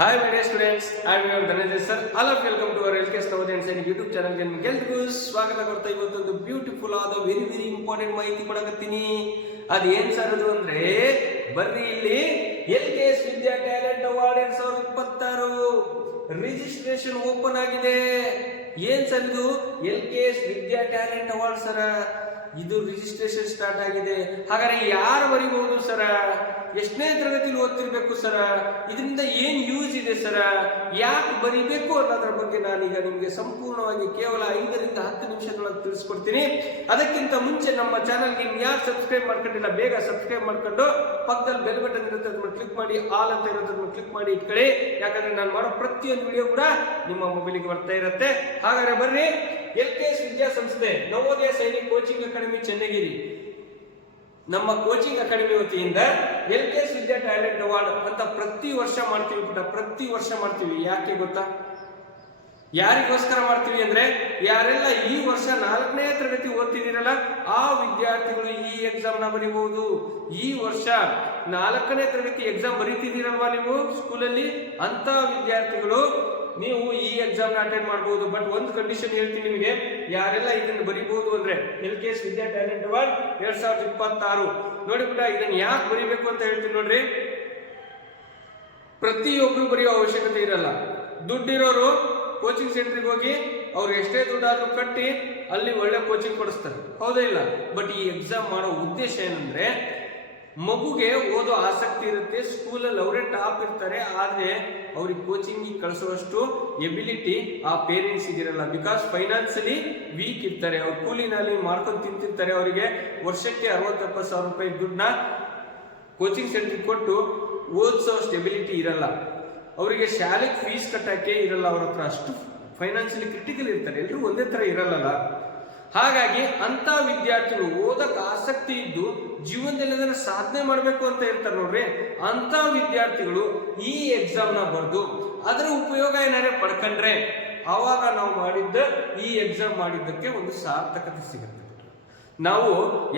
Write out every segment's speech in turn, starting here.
Hi my dear students, I am your Dhananjay sir. All of you welcome to our LKS Navodaya and Sainik YouTube channel ಗೆ ನಿಮಗೆಲ್ಲರಿಗೂ ಸ್ವಾಗತ ಕೊಡ್ತಾ ಇವತ್ತೊಂದು beautiful ಆದ very important ಮಾಹಿತಿ ಕೊಡಕತ್ತೀನಿ. ಅದೇನ್ ಸರ್ ಅದು ಅಂದ್ರೆ ಬರ್ರಿ ಇಲ್ಲಿ LKS ವಿದ್ಯಾ ಟ್ಯಾಲೆಂಟ್ ಅವಾರ್ಡ್ 2026 ರಿಜಿಸ್ಟ್ರೇಷನ್ ಓಪನ್ ಆಗಿದೆ. ಏನ್ ಸರ್ ಇದು LKS ವಿದ್ಯಾ ಟ್ಯಾಲೆಂಟ್ ಅವಾರ್ಡ್ ಸರ, ಇದು ರಿಜಿಸ್ಟ್ರೇಷನ್ ಸ್ಟಾರ್ಟ್ ಆಗಿದೆ. ಹಾಗಾದ್ರೆ ಯಾರು ಬರೀಬಹುದು ಸರ, ಎಷ್ಟನೇ ತರಗತಿಯಲ್ಲಿ ಓದ್ತಿರ್ಬೇಕು ಸರ, ಇದರಿಂದ ಏನ್ ಯೂಸ್ ಇದೆ ಸರ, ಯಾಕೆ ಬರೀಬೇಕು ಅನ್ನೋದ್ರ ಬಗ್ಗೆ ನಾನೀಗ ನಿಮ್ಗೆ ಸಂಪೂರ್ಣವಾಗಿ ಕೇವಲ 5 ರಿಂದ 10 ನಿಮಿಷದೊಳಗೆ ತಿಳಿಸ್ಕೊಡ್ತೀನಿ. ಅದಕ್ಕಿಂತ ಮುಂಚೆ ನಮ್ಮ ಚಾನಲ್ಗೆ ಯಾರು ಸಬ್ಸ್ಕ್ರೈಬ್ ಮಾಡ್ಕೊಂಡಿಲ್ಲ ಬೇಗ ಸಬ್ಸ್ಕ್ರೈಬ್ ಮಾಡ್ಕೊಂಡು ಪಕ್ಕದಲ್ಲಿ ಬೆಲ್ ಬಟನ್ ಇರುತ್ತೆ ಅದನ್ನ ಕ್ಲಿಕ್ ಮಾಡಿ, ಆಲ್ ಅಂತ ಇರುತ್ತೆ ಅದನ್ನ ಕ್ಲಿಕ್ ಮಾಡಿ ಇಟ್ಕೊಳ್ಳಿ. ಯಾಕಂದ್ರೆ ನಾನು ಮಾಡೋ ಪ್ರತಿಯೊಂದು ವಿಡಿಯೋ ಕೂಡ ನಿಮ್ಮ ಮೊಬೈಲಿಗೆ ಬರ್ತಾ ಇರುತ್ತೆ. ಹಾಗಾದ್ರೆ ಬರ್ರಿ, LKS ವಿದ್ಯಾಸಂಸ್ಥೆ ನವೋದಯ ಸೈನಿಕ್ ಕೋಚಿಂಗ್ ಅಕಾಡೆಮಿ ಚನ್ನಗಿರಿ, ನಮ್ಮ ಕೋಚಿಂಗ್ ಅಕಾಡೆಮಿ ವತಿಯಿಂದ LKS ವಿದ್ಯಾ ಟ್ಯಾಲೆಂಟ್ ಅವಾರ್ಡ್ ಅಂತ ಪ್ರತಿ ವರ್ಷ ಮಾಡ್ತೀವಿ ಪುಟ, ಪ್ರತಿ ವರ್ಷ ಮಾಡ್ತೀವಿ. ಯಾಕೆ ಗೊತ್ತಾ? ಯಾರಿಗೋಸ್ಕರ ಮಾಡ್ತೀವಿ ಅಂದ್ರೆ, ಯಾರೆಲ್ಲ ಈ ವರ್ಷ 4ನೇ ತರಗತಿ ಓದ್ತಿದ್ದೀರಲ್ಲ ಆ ವಿದ್ಯಾರ್ಥಿಗಳು ಈ ಎಕ್ಸಾಮ್ ನ ಬರೀಬಹುದು. ಈ ವರ್ಷ 4ನೇ ತರಗತಿ ಎಕ್ಸಾಮ್ ಬರೀತಿದ್ದೀರಲ್ವಾ ನೀವು ಸ್ಕೂಲಲ್ಲಿ, ಅಂತ ವಿದ್ಯಾರ್ಥಿಗಳು ನೀವು ಈ ಎಕ್ಸಾಮ್ ನ ಅಟೆಂಡ್ ಮಾಡಬಹುದು. ಬಟ್ ಒಂದು ಕಂಡೀಷನ್ ಹೇಳ್ತೀನಿ ನಿಮಗೆ, ಯಾರೆಲ್ಲ ಇದನ್ನು ಬರೀಬಹುದು ಅಂದ್ರೆ LKS ವಿದ್ಯಾ ಟ್ಯಾಲೆಂಟ್ ಅವಾರ್ಡ್ 2026 ನೋಡಿ ಪುಟ, ಇದನ್ನ ಯಾಕೆ ಬರೀಬೇಕು ಅಂತ ಹೇಳ್ತೀನಿ ನೋಡ್ರಿ. ಪ್ರತಿಯೊಬ್ರು ಬರೆಯೋ ಅವಶ್ಯಕತೆ ಇರಲ್ಲ. ದುಡ್ಡಿರೋರು ಕೋಚಿಂಗ್ ಸೆಂಟರ್ಗೆ ಹೋಗಿ ಅವ್ರು ಎಷ್ಟೇ ದುಡ್ಡಾದ್ರೂ ಕಟ್ಟಿ ಅಲ್ಲಿ ಒಳ್ಳೆ ಕೋಚಿಂಗ್ ಕೊಡಿಸ್ತಾರೆ, ಹೌದಾ ಇಲ್ಲ? ಬಟ್ ಈ ಎಕ್ಸಾಮ್ ಮಾಡೋ ಉದ್ದೇಶ ಏನಂದ್ರೆ, ಮಗುಗೆ ಓದೋ ಆಸಕ್ತಿ ಇರುತ್ತೆ, ಸ್ಕೂಲಲ್ಲಿ ಅವರೇ ಟಾಪ್ ಇರ್ತಾರೆ, ಆದ್ರೆ ಅವ್ರಿಗೆ ಕೋಚಿಂಗ್ ಕಳಿಸುವಷ್ಟು ಎಬಿಲಿಟಿ ಆ ಪೇರೆಂಟ್ಸ್ ಇದಿರಲ್ಲ. ಬಿಕಾಸ್ ಫೈನಾನ್ಸಿಯಲಿ ವೀಕ್ ಇರ್ತಾರೆ, ಅವ್ರು ಕೂಲಿನಲ್ಲಿ ಮಾಡ್ಕೊಂಡು ತಿಂತಿರ್ತಾರೆ. ಅವರಿಗೆ ವರ್ಷಕ್ಕೆ 60-70 ಸಾವಿರ ರೂಪಾಯಿ ದುಡ್ಡನ್ನ ಕೋಚಿಂಗ್ ಸೆಂಟರ್ಗೆ ಕೊಟ್ಟು ಓದಿಸೋ ಅಷ್ಟು ಎಬಿಲಿಟಿ ಇರಲ್ಲ. ಅವರಿಗೆ ಶಾಲೆಗೆ ಫೀಸ್ ಕಟ್ಟಕ್ಕೆ ಇರಲ್ಲ, ಅವ್ರ ಹತ್ರ ಅಷ್ಟು ಫೈನಾನ್ಷಿಯಲಿ ಕ್ರಿಟಿಕಲ್ ಇರ್ತಾರೆ. ಎಲ್ಲರೂ ಒಂದೇ ತರ ಇರಲ್ಲ. ಹಾಗಾಗಿ ಅಂತ ವಿದ್ಯಾರ್ಥಿಗಳು ಓದಕ್ ಆಸಕ್ತಿ ಇದ್ದು ಜೀವನದಲ್ಲಿ ಏನಾದ್ರು ಸಾಧನೆ ಮಾಡ್ಬೇಕು ಅಂತ ಇರ್ತಾರೆ ನೋಡ್ರಿ, ಅಂತ ವಿದ್ಯಾರ್ಥಿಗಳು ಈ ಎಕ್ಸಾಮ್ ನ ಬರೆದು ಅದರ ಉಪಯೋಗ ಏನಾದ್ರೆ ಪಡ್ಕೊಂಡ್ರೆ ಆವಾಗ ನಾವು ಮಾಡಿದ್ದ ಈ ಎಕ್ಸಾಮ್ ಮಾಡಿದ್ದಕ್ಕೆ ಒಂದು ಸಾರ್ಥಕತೆ ಸಿಗುತ್ತೆ. ನಾವು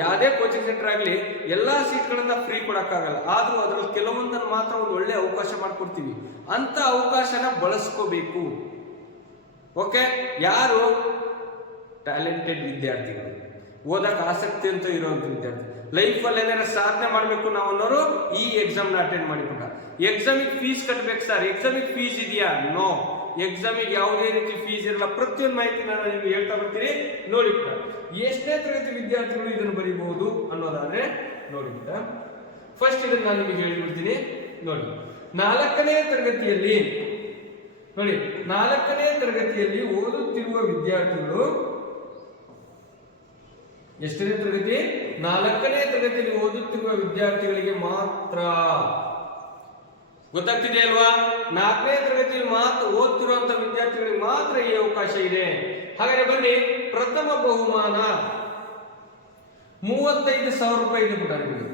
ಯಾವುದೇ ಕೋಚಿಂಗ್ ಸೆಂಟರ್ ಆಗಲಿ ಎಲ್ಲಾ ಸೀಟ್ಗಳನ್ನ ಫ್ರೀ ಕೊಡಕ್ಕಾಗಲ್ಲ, ಆದ್ರೂ ಅದ್ರಲ್ಲಿ ಕೆಲವೊಂದನ್ನು ಮಾತ್ರ ಒಂದು ಒಳ್ಳೆ ಅವಕಾಶ ಮಾಡ್ಕೊಡ್ತೀವಿ. ಅಂತ ಅವಕಾಶನ ಬಳಸ್ಕೋಬೇಕು. ಓಕೆ, ಯಾರು ಟ್ಯಾಲೆಂಟೆಡ್ ವಿದ್ಯಾರ್ಥಿಗಳು, ಓದಕ್ ಆಸಕ್ತಿ ಅಂತ ಇರುವಂತ ವಿದ್ಯಾರ್ಥಿ, ಲೈಫ್ ಅಲ್ಲಿ ಏನಾರ ಸಾಧನೆ ಮಾಡ್ಬೇಕು ನಾವು ಅನ್ನೋರು ಈ ಎಕ್ಸಾಮ್ ನ ಅಟೆಂಡ್ ಮಾಡಿಬಿಟ್ಟ. ಎಕ್ಸಾಮಿಗೆ ಫೀಸ್ ಕಟ್ಬೇಕು ಸರ್, ಎಕ್ಸಾಮಿಗೆ ಫೀಸ್ ಇದೆಯಾ? ನೋ, ಎಕ್ಸಾಮಿಗೆ ಯಾವುದೇ ರೀತಿ ಫೀಸ್ ಇರಲ್ಲ. ಪ್ರತಿಯೊಂದು ಮಾಹಿತಿ ನಾನು ನಿಮ್ಗೆ ಹೇಳ್ತಾ ಬರ್ತೀನಿ. ನೋಡಿಬಿಟ್ಟ, ಎಷ್ಟನೇ ತರಗತಿ ವಿದ್ಯಾರ್ಥಿಗಳು ಇದನ್ನು ಬರೀಬಹುದು ಅನ್ನೋದಾದ್ರೆ ನೋಡಿಬಿಟ್ಟ, ಫಸ್ಟ್ ಇದನ್ನ ನಾನು ನಿಮಗೆ ಹೇಳಿಬಿಡ್ತೀನಿ. ನೋಡಿ, 4ನೇ ತರಗತಿಯಲ್ಲಿ ನೋಡಿ 4ನೇ ತರಗತಿಯಲ್ಲಿ ಓದುತ್ತಿರುವ ವಿದ್ಯಾರ್ಥಿಗಳು, ಎಷ್ಟನೇ ತರಗತಿ? 4ನೇ ತರಗತಿಯಲ್ಲಿ ಓದುತ್ತಿರುವ ವಿದ್ಯಾರ್ಥಿಗಳಿಗೆ ಮಾತ್ರ. ಗೊತ್ತಾಗ್ತಿದೆ ಅಲ್ವಾ? 4ನೇ ತರಗತಿಯಲ್ಲಿ ಮಾತ್ರ ಓದ್ತಿರುವಂತ ವಿದ್ಯಾರ್ಥಿಗಳಿಗೆ ಮಾತ್ರ ಈ ಅವಕಾಶ ಇದೆ. ಹಾಗಾದ್ರೆ ಬನ್ನಿ, ಪ್ರಥಮ ಬಹುಮಾನ 35,000 ರೂಪಾಯಿ ಇದೆ ಪುಟ ನಿಮಗೆ.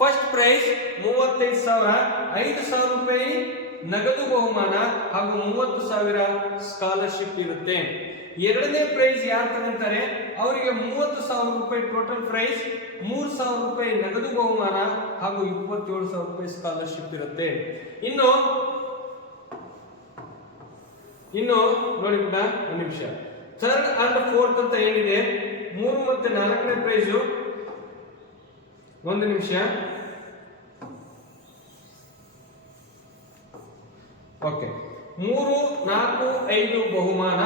ಫಸ್ಟ್ ಪ್ರೈಸ್ 35,000, 5,000 ರೂಪಾಯಿ ನಗದು ಬಹುಮಾನ ಹಾಗೂ 30,000 ಸ್ಕಾಲರ್ಶಿಪ್ ಇರುತ್ತೆ. ಎರಡನೇ ಪ್ರೈಸ್ ಯಾರು ತಗೊಂತಾರೆ ಅವರಿಗೆ 30,000 ರೂಪಾಯಿ ಟೋಟಲ್ ಪ್ರೈಸ್, 3,000 ರೂಪಾಯಿ ನಗದು ಬಹುಮಾನ ಹಾಗೂ 27,000 ರೂಪಾಯಿ ಸ್ಕಾಲರ್ಶಿಪ್ ಇರುತ್ತೆ. ಇನ್ನು ನೋಡಿ ಬಿಡ ಒಂದು ನಿಮಿಷ, ಥರ್ಡ್ ಅಂಡ್ ಫೋರ್ತ್ ಅಂತ ಏನಿದೆ 3 ಮತ್ತು 4ನೇ ಪ್ರೈಸು, ಒಂದು ನಿಮಿಷ. ಓಕೆ, 3, 4, 5 ಬಹುಮಾನ,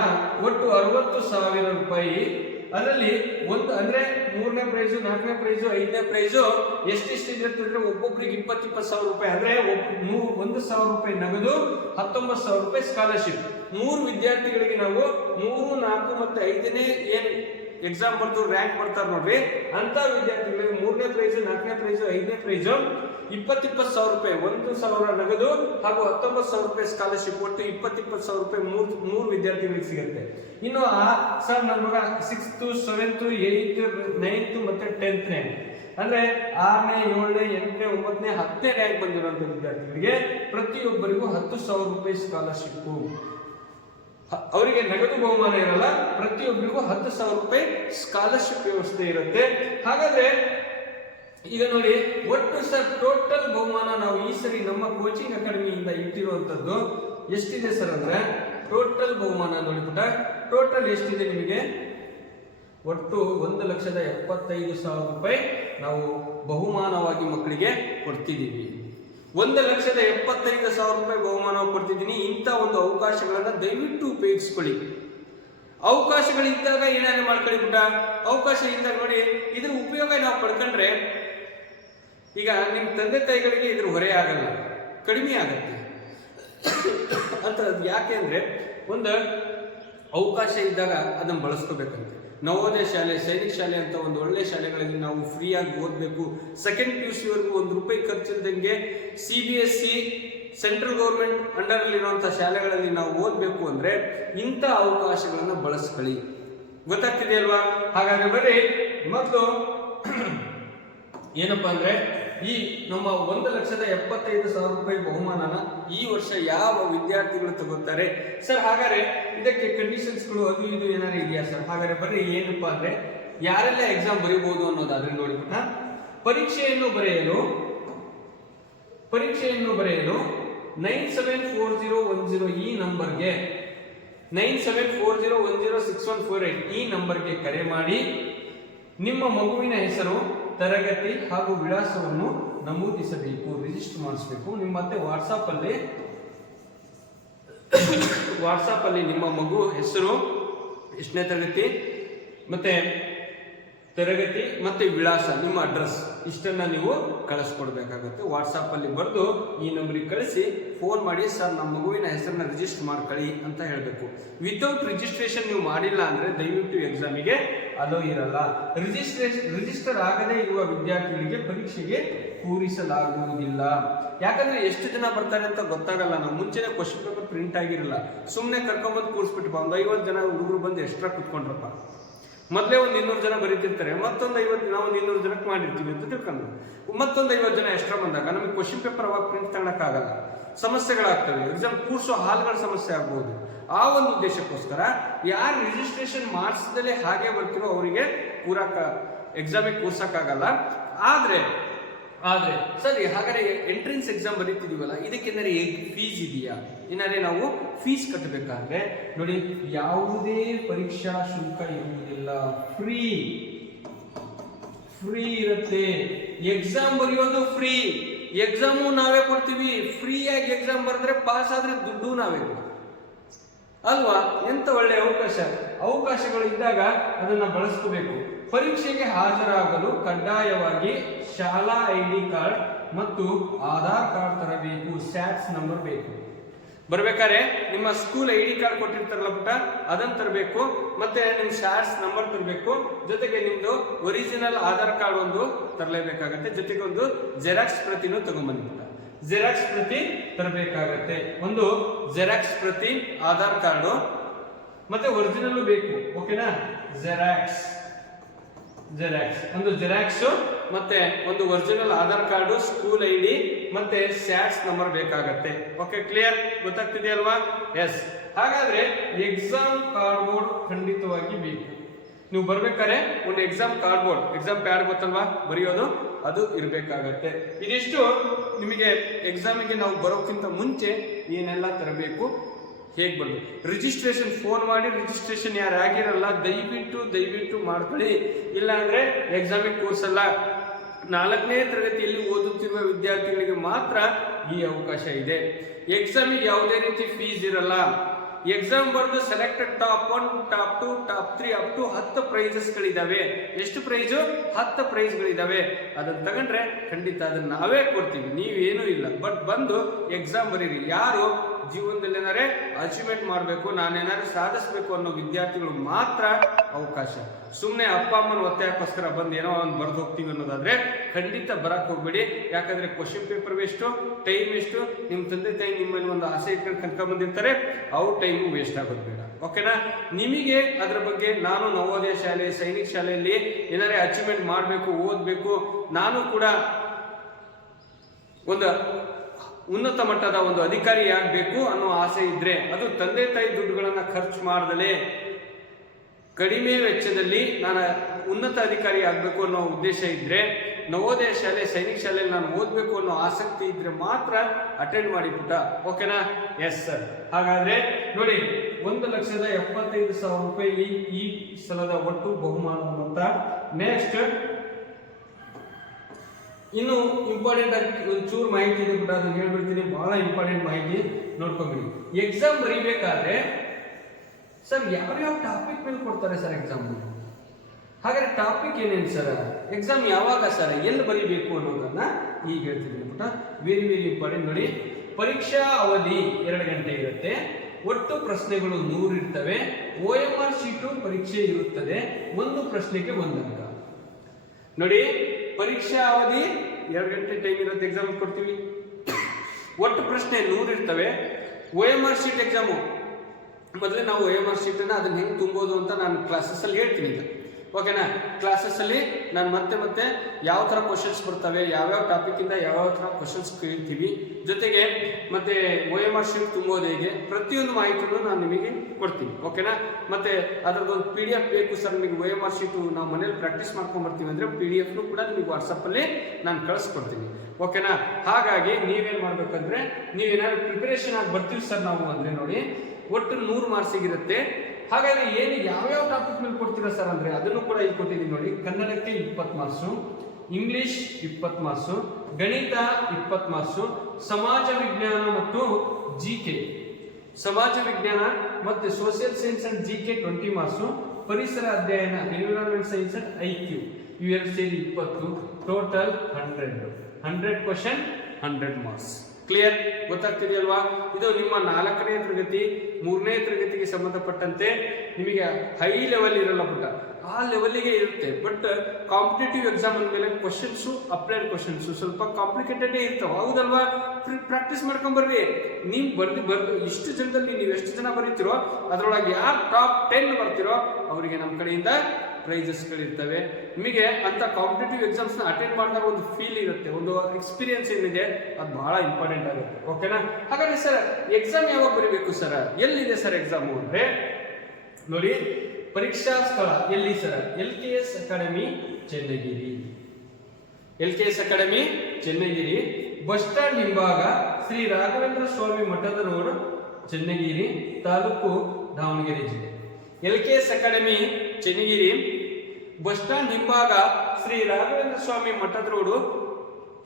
ಒಟ್ಟು 60,000 ರೂಪಾಯಿ. ಅದರಲ್ಲಿ ಒಂದು ಅಂದ್ರೆ 3ನೇ ಪ್ರೈಸು, 4ನೇ ಪ್ರೈಸು, 5ನೇ ಪ್ರೈಸು ಎಷ್ಟಿರುತ್ತೆ ಒಬ್ಬೊಬ್ರಿಗೆ 20,000 ರೂಪಾಯಿ. ಅಂದ್ರೆ 1,000 ರೂಪಾಯಿ ನಗದು, 19,000 ರೂಪಾಯಿ ಸ್ಕಾಲರ್ಶಿಪ್. 3 ವಿದ್ಯಾರ್ಥಿಗಳಿಗೆ ನಾವು 3, 4 ಮತ್ತು 5ನೇ ಏನ್ ಎಕ್ಸಾಮ್ ಬರ್ದು ರ್ಯಾಂಕ್ ಬರ್ತಾರೆ ನೋಡ್ರಿ, ಅಂತ ವಿದ್ಯಾರ್ಥಿಗಳಿಗೆ 3ನೇ ಪ್ರೈಸು, 4ನೇ ಪ್ರೈಸು, 5ನೇ ಪ್ರೈಸು 20,000 ರೂಪಾಯಿ, 1,000 ನಗದು ಹಾಗೂ 19,000 ರೂಪಾಯಿ ಸ್ಕಾಲರ್ಶಿಪ್, ಒಟ್ಟು 20,000 ರೂಪಾಯಿ 3 ವಿದ್ಯಾರ್ಥಿಗಳಿಗೆ ಸಿಗುತ್ತೆ. ಇನ್ನು ಸರ್ ನಮ್ಮ ಮಗ 6th, 7th, 8th, 9th ಮತ್ತೆ 10th ರ್ಯಾಂಕ್ ಅಂದ್ರೆ 6ನೇ, 7ನೇ, 8ನೇ, 9ನೇ, 10ನೇ ರ್ಯಾಂಕ್ ಬಂದಿರುವಂತ ವಿದ್ಯಾರ್ಥಿಗಳಿಗೆ ಪ್ರತಿಯೊಬ್ಬರಿಗೂ 10,000 ರೂಪಾಯಿ ಸ್ಕಾಲರ್ಶಿಪ್. ಅವರಿಗೆ ನಗದು ಬಹುಮಾನ ಇರಲ್ಲ, ಪ್ರತಿಯೊಬ್ಬರಿಗೂ 10,000 ರೂಪಾಯಿ ಸ್ಕಾಲರ್ಶಿಪ್ ವ್ಯವಸ್ಥೆ ಇರುತ್ತೆ. ಹಾಗಾದ್ರೆ ಈಗ ನೋಡಿ, ಒಟ್ಟು ಸರ್ ಟೋಟಲ್ ಬಹುಮಾನ ನಾವು ಈ ಸರಿ ನಮ್ಮ ನಮ್ಮ ಕೋಚಿಂಗ್ ಅಕಾಡೆಮಿಯಿಂದ ಇಟ್ಟಿರುವಂತದ್ದು ಎಷ್ಟಿದೆ ಸರ್ ಅಂದ್ರೆ ಟೋಟಲ್ ಬಹುಮಾನ ನೋಡಿಬಿಟ್ಟ ಟೋಟಲ್ ಎಷ್ಟಿದೆ ನಿಮಗೆ ಒಟ್ಟು 1,75,000 ರೂಪಾಯಿ ನಾವು ಬಹುಮಾನವಾಗಿ ಮಕ್ಕಳಿಗೆ ಕೊಡ್ತಿದ್ದೀವಿ. 1,75,000 ರೂಪಾಯಿ ಬಹುಮಾನ ಕೊಡ್ತಿದ್ದೀನಿ. ಇಂಥ ಒಂದು ಅವಕಾಶಗಳನ್ನ ದಯವಿಟ್ಟು ಉಪಯೋಗಿಸ್ಕೊಳ್ಳಿ. ಅವಕಾಶಗಳಿದ್ದಾಗ ಏನಾದ್ರು ಮಾಡ್ಕೊಳ್ಳಿ ಬಿಟ್ಟ ಅವಕಾಶ ಇದ್ದಾಗ ನೋಡಿ ಇದ್ರ ಉಪಯೋಗ ನಾವು ಪಡ್ಕೊಂಡ್ರೆ ಈಗ ನಿಮ್ಮ ತಂದೆ ತಾಯಿಗಳಿಗೆ ಇದ್ರ ಹೊರೆ ಆಗಲ್ಲ, ಕಡಿಮೆ ಆಗತ್ತೆ ಅಂತ. ಯಾಕೆ ಅಂದ್ರೆ ಒಂದು ಅವಕಾಶ ಇದ್ದಾಗ ಅದನ್ನು ಬಳಸ್ಕೋಬೇಕಂತೆ. ನವೋದಯ ಶಾಲೆ, ಸೈನಿಕ ಶಾಲೆ ಅಂತ ಒಂದು ಒಳ್ಳೆ ಶಾಲೆಗಳಲ್ಲಿ ನಾವು ಫ್ರೀಯಾಗಿ ಓದಬೇಕು. ಸೆಕೆಂಡ್ PUC ವರೆಗೂ ₹1 ಖರ್ಚಿಲ್ದಂಗೆ CBSE ಸೆಂಟ್ರಲ್ ಗೌರ್ಮೆಂಟ್ ಅಂಡರ್ ಅಲ್ಲಿರುವಂತಹ ಶಾಲೆಗಳಲ್ಲಿ ನಾವು ಓದಬೇಕು ಅಂದ್ರೆ ಇಂಥ ಅವಕಾಶಗಳನ್ನು ಬಳಸ್ಕೊಳ್ಳಿ. ಗೊತ್ತಾಗ್ತಿದೆ ಅಲ್ವಾ? ಹಾಗಾದ್ರೆ ಬರ್ರಿ ಮೊದಲು ಏನಪ್ಪಾ ಅಂದ್ರೆ ಈ ನಮ್ಮ 1,75,000 ರೂಪಾಯಿ ಬಹುಮಾನನ ಈ ವರ್ಷ ಯಾವ ವಿದ್ಯಾರ್ಥಿಗಳು ತಗೋತಾರೆ ಸರ್? ಹಾಗಾದ್ರೆ ಇದಕ್ಕೆ ಕಂಡೀಷನ್ಸ್ಗಳು ಅದು ಇದು ಏನಾದ್ರು ಇದೆಯಾ ಸರ್? ಹಾಗಾದ್ರೆ ಬರ್ರಿ ಏನಪ್ಪಾ ಅಂದ್ರೆ ಯಾರೆಲ್ಲ ಎಕ್ಸಾಮ್ ಬರೀಬಹುದು ಅನ್ನೋದಾದ್ರೆ ನೋಡಿಬಿಟ್ಟ ಪರೀಕ್ಷೆಯನ್ನು ಬರೆಯಲು 974010 ಈ ನಂಬರ್ಗೆ 9740106148 ಈ ನಂಬರ್ಗೆ ಕರೆ ಮಾಡಿ ನಿಮ್ಮ ಮಗುವಿನ ಹೆಸರು, ತರಗತಿ ಹಾಗೂ ವಿಳಾಸವನ್ನು ನಮೂದಿಸಬೇಕು, ರಿಜಿಸ್ಟರ್ ಮಾಡಿಸಬೇಕು. ನಿಮ್ಮ ಮತ್ತೆ ವಾಟ್ಸಾಪ್ ಅಲ್ಲಿ ನಿಮ್ಮ ಮಗು ಹೆಸರು, ಎಷ್ಟನೇ ತರಗತಿ ಮತ್ತೆ ತರಗತಿ ಮತ್ತೆ ವಿಳಾಸ, ನಿಮ್ಮ ಅಡ್ರೆಸ್ ಇಷ್ಟನ್ನ ನೀವು ಕಳಿಸ್ಕೊಡ್ಬೇಕಾಗುತ್ತೆ. ವಾಟ್ಸಾಪ್ ಅಲ್ಲಿ ಬರೆದು ಈ ನಂಬರಿಗೆ ಕಳಿಸಿ ಫೋನ್ ಮಾಡಿ, ಸರ್ ನಮ್ಮ ಮಗುವಿನ ಹೆಸರನ್ನ ರಿಜಿಸ್ಟರ್ ಮಾಡ್ಕೊಳ್ಳಿ ಅಂತ ಹೇಳಬೇಕು. ವಿತೌಟ್ ರಿಜಿಸ್ಟ್ರೇಷನ್ ನೀವು ಮಾಡಿಲ್ಲ ಅಂದ್ರೆ ದಯವಿಟ್ಟು ಎಕ್ಸಾಮಿಗೆ ಅಲೋ ಇರಲ್ಲ. ರಿಜಿಸ್ಟರ್ ಆಗದೇ ಇರುವ ವಿದ್ಯಾರ್ಥಿಗಳಿಗೆ ಪರೀಕ್ಷೆಗೆ ಕೂರಿಸಲಾಗುವುದಿಲ್ಲ. ಯಾಕಂದ್ರೆ ಎಷ್ಟು ಜನ ಬರ್ತಾರೆ ಅಂತ ಗೊತ್ತಾಗಲ್ಲ. ನಾವು ಮುಂಚೆನೆ ಕ್ವಶನ್ ಪೇಪರ್ ಪ್ರಿಂಟ್ ಆಗಿರಲ್ಲ, ಸುಮ್ಮನೆ ಕರ್ಕೊಂಡ್ಬಂದು ಕೂರಿಸ್ಬಿಟ್ಟು ಒಂದು 50 ಜನ ಹುಡುಗರು ಬಂದು ಎಕ್ಸ್ಟ್ರಾ ಕುತ್ಕೊಂಡ್ರಪ್ಪ. ಮೊದಲೇ ಒಂದು 200 ಜನ ಬರೀತಿರ್ತಾರೆ, ಮತ್ತೊಂದು 50 ನಾವು 200 ಜನಕ್ಕೆ ಮಾಡಿರ್ತೀವಿ ಅಂತ ತಿಳ್ಕೊಂಡು ಮತ್ತೊಂದು 50 ಜನ ಎಕ್ಸ್ಟ್ರಾ ಬಂದಾಗ ನಮಗೆ ಕ್ವಶನ್ ಪೇಪರ್ ಅವಾಗ ಪ್ರಿಂಟ್ ತಗೊಳಕ್ಕಾಗಲ್ಲ, ಸಮಸ್ಯೆಗಳಾಗ್ತವೆ. ಎಕ್ಸಾಮ್ ಕೂರ್ಸೋ ಹಾಲ್ಗಳ ಸಮಸ್ಯೆ ಆಗ್ಬೋದು. ಆ ಒಂದು ಉದ್ದೇಶಕ್ಕೋಸ್ಕರ ಯಾರು ರಿಜಿಸ್ಟ್ರೇಷನ್ ಮಾಡಿಸದಲ್ಲೇ ಹಾಗೆ ಬರ್ತಿರೋ ಅವರಿಗೆ ಎಕ್ಸಾಮಿಗೆ ಕೂರ್ಸಕ್ಕಾಗಲ್ಲ. ಆದ್ರೆ ಸರಿ, ಹಾಗಾದ್ರೆ ಎಂಟ್ರೆನ್ಸ್ ಎಕ್ಸಾಮ್ ಬರೀತಿದೀವಲ್ಲ, ಇದಕ್ಕೇನಾದ್ರೆ ಫೀಸ್ ಇದೆಯಾ? ಏನಾದ್ರೆ ನಾವು ಫೀಸ್ ಕಟ್ಟಬೇಕಾದ್ರೆ ನೋಡಿ, ಯಾವುದೇ ಪರೀಕ್ಷಾ ಶುಲ್ಕ ಇರುವುದಿಲ್ಲ, ಫ್ರೀ ಇರುತ್ತೆ. ಎಕ್ಸಾಮ್ ಬರೆಯೋದು ಫ್ರೀ, ಎಕ್ಸಾಮು ನಾವೇ ಕೊಡ್ತೀವಿ. ಫ್ರೀಯಾಗಿ ಎಕ್ಸಾಮ್ ಬರೆದ್ರೆ ಪಾಸ್ ಆದ್ರೆ ದುಡ್ಡು ನಾವೇ ಅಲ್ವಾ? ಎಂತ ಒಳ್ಳೆ ಅವಕಾಶಗಳು ಇದ್ದಾಗ ಅದನ್ನ ಬಳಸ್ಕೋಬೇಕು. ಪರೀಕ್ಷೆಗೆ ಹಾಜರಾಗಲು ಕಡ್ಡಾಯವಾಗಿ ಶಾಲಾ ID ಕಾರ್ಡ್ ಮತ್ತು ಆಧಾರ್ ಕಾರ್ಡ್ ತರಬೇಕು. ಸ್ಯಾಟ್ಸ್ ನಂಬರ್ ಬೇಕು. ಬರ್ಬೇಕಾದ್ರೆ ನಿಮ್ಮ ಸ್ಕೂಲ್ ID ಕಾರ್ಡ್ ಕೊಟ್ಟಿರ್ತಾರಲ್ಲ ಪುಟ್ಟ, ಅದನ್ನ ತರಬೇಕು. ಮತ್ತೆ ನಿಮ್ ಸ್ಯಾಟ್ಸ್ ನಂಬರ್ ತರಬೇಕು. ಜೊತೆಗೆ ನಿಮ್ದು ಒರಿಜಿನಲ್ ಆಧಾರ್ ಕಾರ್ಡ್ ಒಂದು ತರಲೇಬೇಕಾಗತ್ತೆ. ಜೊತೆಗೆ ಒಂದು ಜೆರಾಕ್ಸ್ ಪ್ರತಿನೂ ತಗೊಂಡ್ಬಂದ್ಬಿಟ್ಟ. ಜೆರಾಕ್ಸ್ ಪ್ರತಿ ತರಬೇಕಾಗತ್ತೆ. ಒಂದು ಜೆರಾಕ್ಸ್ ಪ್ರತಿ, ಆಧಾರ್ ಕಾರ್ಡು ಮತ್ತೆ ಒರಿಜಿನಲ್ ಬೇಕು. ಓಕೆನಾ? ಜೆರಾಕ್ಸ್ ಒಂದು ಜೆರಾಕ್ಸ್ ಮತ್ತೆ ಒಂದು original Aadhaar card, school ID ಮತ್ತೆ ಸ್ಯಾಟ್ಸ್ ನಂಬರ್ ಬೇಕಾಗತ್ತೆ. Okay, clear? ಗೊತ್ತಾಗ್ತಿದೆಯಲ್ವಾ? ಎಸ್. ಹಾಗಾದ್ರೆ ಎಕ್ಸಾಮ್ ಕಾರ್ಡ್ಬೋರ್ಡ್ ಖಂಡಿತವಾಗಿ ಬೇಕು. ನೀವು ಬರ್ಬೇಕಾದ್ರೆ ಒಂದು ಎಕ್ಸಾಮ್ ಕಾರ್ಡ್ಬೋರ್ಡ್, ಎಕ್ಸಾಮ್ ಪ್ಯಾಡ್ ಗೊತ್ತಲ್ವಾ ಬರೆಯೋದು, ಅದು ಇರಬೇಕಾಗತ್ತೆ. ಇದಿಷ್ಟು ನಿಮಗೆ ಎಕ್ಸಾಮಿಗೆ ನಾವು ಬರೋಕ್ಕಿಂತ ಮುಂಚೆ ಏನೆಲ್ಲ ತರಬೇಕು, ಹೇಗೆ ಬರೋದು. ರಿಜಿಸ್ಟ್ರೇಷನ್ ಫೋನ್ ಮಾಡಿ, ರಿಜಿಸ್ಟ್ರೇಷನ್ ಯಾರು ಆಗಿರಲ್ಲ ದಯವಿಟ್ಟು ಮಾಡ್ಕೊಳ್ಳಿ. ಇಲ್ಲಾಂದ್ರೆ ಎಕ್ಸಾಮಿಗೆ ಕೂರ್ಸಲ್ಲ. 4ನೇ ತರಗತಿಯಲ್ಲಿ ಓದುತ್ತಿರುವ ವಿದ್ಯಾರ್ಥಿಗಳಿಗೆ ಮಾತ್ರ ಈ ಅವಕಾಶ ಇದೆ. ಎಕ್ಸಾಮಿಗೆ ಯಾವುದೇ ರೀತಿ ಫೀಸ್ ಇರಲ್ಲ. ಎಕ್ಸಾಮ್ ಬರೆದು selected top 1, top 2, top 3 up to 10 ಪ್ರೈಸಸ್ಗಳಿದಾವೆ. ಎಷ್ಟು ಪ್ರೈಸು? 10 ಪ್ರೈಸ್ಗಳಿದಾವೆ. ಅದನ್ನ ತಗೊಂಡ್ರೆ ಖಂಡಿತ ಅದನ್ನ ನಾವೇ ಕೊಡ್ತೀವಿ, ನೀವೇನೂ ಇಲ್ಲ. ಬಟ್ ಬಂದು ಎಕ್ಸಾಮ್ ಬರೀರಿ. ಯಾರು ಜೀವನದಲ್ಲಿ ಏನಾರೆ ಅಚೀವ್ಮೆಂಟ್ ಮಾಡಬೇಕು, ನಾನೇನಾದ್ರು ಸಾಧಿಸಬೇಕು ಅನ್ನೋ ವಿದ್ಯಾರ್ಥಿಗಳು ಮಾತ್ರ ಅವಕಾಶ. ಸುಮ್ಮನೆ ಅಪ್ಪ ಅಮ್ಮನ ಒತ್ತಾಯಕ್ಕೋಸ್ಕರ ಬಂದು ಏನೋ ಒಂದು ಬರೆದು ಹೋಗ್ತೀವಿ ಅನ್ನೋದಾದ್ರೆ ಖಂಡಿತ ಬರಕ್ ಹೋಗ್ಬೇಡಿ. ಯಾಕಂದ್ರೆ question paper waste, time waste. ನಿಮ್ಮ ತಂದೆ ತಾಯಿ ನಿಮ್ಮಲ್ಲಿ ಒಂದು ಆಸೆ ಇಟ್ಕೊಂಡು ಕನ್ಕೊಂಡ್ ಬಂದಿರ್ತಾರೆ, ಅವ್ರ ಟೈಮು ವೇಸ್ಟ್ ಆಗೋದು ಬೇಡ. ಓಕೆನಾ? ನಿಮಗೆ ಅದ್ರ ಬಗ್ಗೆ, ನಾನು ನವೋದಯ ಶಾಲೆ, ಸೈನಿಕ ಶಾಲೆಯಲ್ಲಿ ಏನಾರೇ ಅಚೀವ್ಮೆಂಟ್ ಮಾಡಬೇಕು, ಓದಬೇಕು, ನಾನು ಕೂಡ ಒಂದು ಉನ್ನತ ಮಟ್ಟದ ಒಂದು ಅಧಿಕಾರಿ ಆಗಬೇಕು ಅನ್ನೋ ಆಸೆ ಇದ್ರೆ, ಅದು ತಂದೆ ತಾಯಿ ದುಡ್ಡುಗಳನ್ನ ಖರ್ಚು ಮಾಡದಲೇ ಕಡಿಮೆ ವೆಚ್ಚದಲ್ಲಿ ನಾನು ಉನ್ನತ ಅಧಿಕಾರಿ ಆಗಬೇಕು ಅನ್ನೋ ಉದ್ದೇಶ ಇದ್ರೆ ನವೋದಯ ಶಾಲೆ ಸೈನಿಕ ಶಾಲೆಯಲ್ಲಿ ನಾನು ಓದಬೇಕು ಅನ್ನೋ ಆಸಕ್ತಿ ಇದ್ರೆ ಮಾತ್ರ ಅಟೆಂಡ್ ಮಾಡಿ ಪುಟ. ಓಕೆನಾ? Yes sir. ಹಾಗಾದ್ರೆ ನೋಡಿ, 1,75,000 ರೂಪಾಯಿ ಈ ಸಲದ ಒಟ್ಟು ಬಹುಮಾನ ಅಂತ. ನೆಕ್ಸ್ಟ್ ಇನ್ನು ಇಂಪಾರ್ಟೆಂಟ್ ಆಗಿ ಒಂಚೂರು ಮಾಹಿತಿ ಇದೆ ಬಿಟ್ಟು ಅದನ್ನ ಹೇಳ್ಬಿಡ್ತೀನಿ, ಬಹಳ ಇಂಪಾರ್ಟೆಂಟ್ ಮಾಹಿತಿ ನೋಡ್ಕೊಂಬಿಡಿ. ಎಕ್ಸಾಮ್ ಬರೀಬೇಕಾದ್ರೆ ಸರ್ ಯಾವ್ಯಾವ ಟಾಪಿಕ್ ಮೇಲೆ ಕೊಡ್ತಾರೆ ಸರ್ ಎಕ್ಸಾಮ್? ಹಾಗಾದ್ರೆ ಟಾಪಿಕ್ ಏನೇನು ಸರ್, ಎಕ್ಸಾಮ್ ಯಾವಾಗ ಸರ್, ಎಲ್ಲಿ ಬರೀಬೇಕು ಅನ್ನೋದನ್ನ ಈಗ ಹೇಳ್ತಿದ್ದೀನಿ ಪುಟ. Very very important. ನೋಡಿ, ಪರೀಕ್ಷಾ ಅವಧಿ 2 ಗಂಟೆ ಇರುತ್ತೆ, ಒಟ್ಟು ಪ್ರಶ್ನೆಗಳು 100 ಇರ್ತವೆ, OMR ಶೀಟು ಪರೀಕ್ಷೆ ಇರುತ್ತದೆ, ಒಂದು ಪ್ರಶ್ನೆಗೆ 1 ಅಂಕ. ನೋಡಿ, ಪರೀಕ್ಷಾ ಅವಧಿ 2 ಗಂಟೆ ಟೈಮ್ ಇರುತ್ತೆ, ಎಕ್ಸಾಮ್ ಕೊಡ್ತೀವಿ, ಒಟ್ಟು ಪ್ರಶ್ನೆ 100 ಇರ್ತವೆ. OMR ಶೀಟ್ ಎಕ್ಸಾಮು ಮೊದಲೇ ನಾವು OMR ಶೀಟ್ ಅನ್ನ ಅದನ್ನ ಹೆಂಗೆ ತುಂಬೋದು ಅಂತ ನಾನು ಕ್ಲಾಸಸ್ ಅಲ್ಲಿ ಹೇಳ್ತೀನಿ ಈಗ. ಓಕೆನಾ? ಕ್ಲಾಸಸ್ ಅಲ್ಲಿ ನಾನು ಮತ್ತೆ ಯಾವ ತರ ಕ್ವಶನ್ಸ್ ಬರ್ತವೆ, ಯಾವ್ಯಾವ ಟಾಪಿಕ್ ಇಂದ ಯಾವ್ಯಾವ ತರ ಕ್ವಶನ್ಸ್ ಕೇಳ್ತೀವಿ, ಜೊತೆಗೆ ಮತ್ತೆ OMR ಶೀಟ್ ತುಂಬೋದು ಹೇಗೆ, ಪ್ರತಿಯೊಂದು ಮಾಹಿತಿಯನ್ನು ನಾನು ನಿಮಗೆ ಕೊಡ್ತೀನಿ. ಓಕೆನಾ? ಮತ್ತೆ ಅದರದೊಂದು PDF ಬೇಕು ಸರ್ ನಿಮಗೆ, OMR ಶೀಟು ನಾವು ಮನೇಲಿ ಪ್ರಾಕ್ಟೀಸ್ ಮಾಡ್ಕೊಂಡ್ ಬರ್ತೀವಿ ಅಂದ್ರೆ PDF ಕೂಡ ನಿಮಗೆ ವಾಟ್ಸಪ್ ಅಲ್ಲಿ ನಾನು ಕಳಿಸ್ಕೊಡ್ತೀನಿ. ಓಕೆನಾ? ಹಾಗಾಗಿ ನೀವೇನ್ ಮಾಡ್ಬೇಕಂದ್ರೆ, ನೀವೇನಾದ್ರು ಪ್ರಿಪರೇಷನ್ ಆಗಿ ಬರ್ತೀವಿ ಸರ್ ನಾವು ಅಂದ್ರೆ ನೋಡಿ, ಒಟ್ಟು 100 ಮಾರ್ಕ್ಸಿಗಿರುತ್ತೆ. ಹಾಗಾದ್ರೆ ಏನು ಯಾವ್ಯಾವ ಟಾಪಿಕ್ ಮೇಲೆ ಕೊಡ್ತೀರಾ ಸರ್ ಅಂದ್ರೆ ಅದನ್ನು ಕೂಡ ಇಲ್ಲಿ ಕೊಟ್ಟಿದ್ದೀನಿ ನೋಡಿ. ಕನ್ನಡಕ್ಕೆ 20 ಮಾರ್ಕ್ಸು, ಇಂಗ್ಲಿಷ್ 20 ಮಾರ್ಕ್ಸು, ಗಣಿತ 20 ಮಾರ್ಕ್ಸು, ಸಮಾಜ ವಿಜ್ಞಾನ ಮತ್ತು GK, ಸಮಾಜ ವಿಜ್ಞಾನ ಮತ್ತು social science and GK 20 marks, ಪರಿಸರ ಅಧ್ಯಯನ ಎನ್ವಿರಾನ್ಮೆಂಟ್ ಸೈನ್ಸ್ ಅಂಡ್ IQ ಇವೆರಡು ಸೇರಿ 20, ಟೋಟಲ್ 100 ಕ್ವಶನ್ 100 ಮಾರ್ಕ್ಸ್. ಕ್ಲಿಯರ್? ಗೊತ್ತಾಗ್ತಿದೆಯಲ್ವಾ? ಇದು ನಿಮ್ಮ 4ನೇ ತರಗತಿ 3ನೇ ತರಗತಿಗೆ ಸಂಬಂಧಪಟ್ಟಂತೆ ನಿಮಗೆ ಹೈ ಲೆವೆಲ್ ಇರಲ್ಲ ಪುಟ್ಟ, ಆ ಲೆವೆಲ್ಗೆ ಇರುತ್ತೆ. ಬಟ್ ಕಾಂಪಿಟೇಟಿವ್ ಎಕ್ಸಾಮ್ ಅಂದಮೇಲೆ ಕ್ವಶನ್ಸು, ಅಪ್ಲೈಡ್ ಕ್ವಶನ್ಸು ಸ್ವಲ್ಪ ಕಾಂಪ್ಲಿಕೇಟೆಡ್ ಇರ್ತಾವೆ, ಹೌದಲ್ವಾ? ಪ್ರಾಕ್ಟೀಸ್ ಮಾಡ್ಕೊಂಡ್ಬರ್ರಿ. ನೀವು ಬರ್ದು ಇಷ್ಟು ಜನದಲ್ಲಿ ನೀವು ಎಷ್ಟು ಜನ ಬರೀತಿರೋ ಅದರೊಳಗೆ ಯಾರು ಟಾಪ್ 10 ಬರ್ತಿರೋ ಅವರಿಗೆ ನಮ್ಮ ಕಡೆಯಿಂದ ಪ್ರೈಸಸ್ಗಳಿರ್ತವೆ. ನಿಮಗೆ ಅಂತ ಕಾಂಪಿಟೇಟಿವ್ ಎಕ್ಸಾಮ್ಸ್ನ ಅಟೆಂಡ್ ಮಾಡಿದಾಗ ಒಂದು ಫೀಲ್ ಇರುತ್ತೆ, ಒಂದು ಎಕ್ಸ್ಪೀರಿಯನ್ಸ್ ಏನಿದೆ ಅದು ಬಹಳ ಇಂಪಾರ್ಟೆಂಟ್ ಆಗುತ್ತೆ. ಓಕೆನಾ? ಹಾಗಾದ್ರೆ ಸರ್ ಎಕ್ಸಾಮ್ ಯಾವಾಗ ಬರೀಬೇಕು ಸರ್, ಎಲ್ಲಿದೆ ಸರ್ ಎಕ್ಸಾಮು ಅಂದ್ರೆ ನೋಡಿ, ಪರೀಕ್ಷಾ ಸ್ಥಳ ಎಲ್ಲಿ sir? LKS academy Channagiri, LKS academy Channagiri, bus stand ಹಿಂಭಾಗ, ಶ್ರೀ ರಾಘವೇಂದ್ರ ಸ್ವಾಮಿ ಮಠದ ರೋಡ್, ಚೆನ್ನಗಿರಿ ತಾಲೂಕು, ದಾವಣಗೆರೆ ಜಿಲ್ಲೆ. LKS academy Channagiri, bus stand ಹಿಂಭಾಗ, ಶ್ರೀ ರಾಘವೇಂದ್ರ ಸ್ವಾಮಿ ಮಠದ ರೋಡು,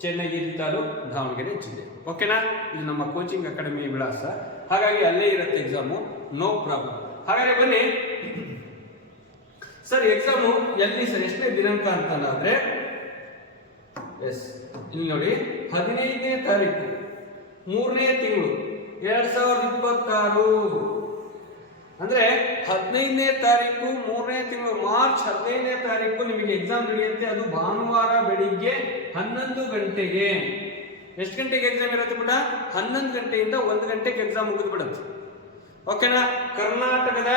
ಚೆನ್ನಗಿರಿ ತಾಲೂಕು, ದಾವಣಗೆರೆ ಜಿಲ್ಲೆ. ಓಕೆನಾ? ಇದು ನಮ್ಮ ಕೋಚಿಂಗ್ ಅಕಾಡೆಮಿ ವಿಳಾಸ, ಹಾಗಾಗಿ ಅಲ್ಲೇ ಇರುತ್ತೆ ಎಕ್ಸಾಮು, ನೋ ಪ್ರಾಬ್ಲಮ್. ಹಾಗಾದ್ರೆ ಬನ್ನಿ ಸರ್, ಎಕ್ಸಾಮು ಎಲ್ಲಿ ಸರ್, ಎಷ್ಟನೇ ದಿನಾಂಕ ಅಂತಂದ್ರೆ ಎಸ್ ಇಲ್ಲಿ ನೋಡಿ, 15ನೇ ತಾರೀಕು 3ನೇ ತಿಂಗಳು 2026 ಅಂದ್ರೆ 15ನೇ ತಾರೀಕು 3ನೇ ತಿಂಗಳು ಮಾರ್ಚ್ 15ನೇ ತಾರೀಕು ನಿಮಗೆ ಎಕ್ಸಾಮ್ ನಡೆಯುತ್ತೆ. ಅದು ಭಾನುವಾರ ಬೆಳಿಗ್ಗೆ 11 ಗಂಟೆಗೆ. ಎಷ್ಟು ಗಂಟೆಗೆ ಎಕ್ಸಾಮ್ ಇರುತ್ತೆ ಬಿಡ? 11 ಗಂಟೆಯಿಂದ 1 ಗಂಟೆಗೆ ಎಕ್ಸಾಮ್ ಮುಗಿದು ಬಿಡುತ್ತೆ. ಓಕೆನಾ? ಕರ್ನಾಟಕದ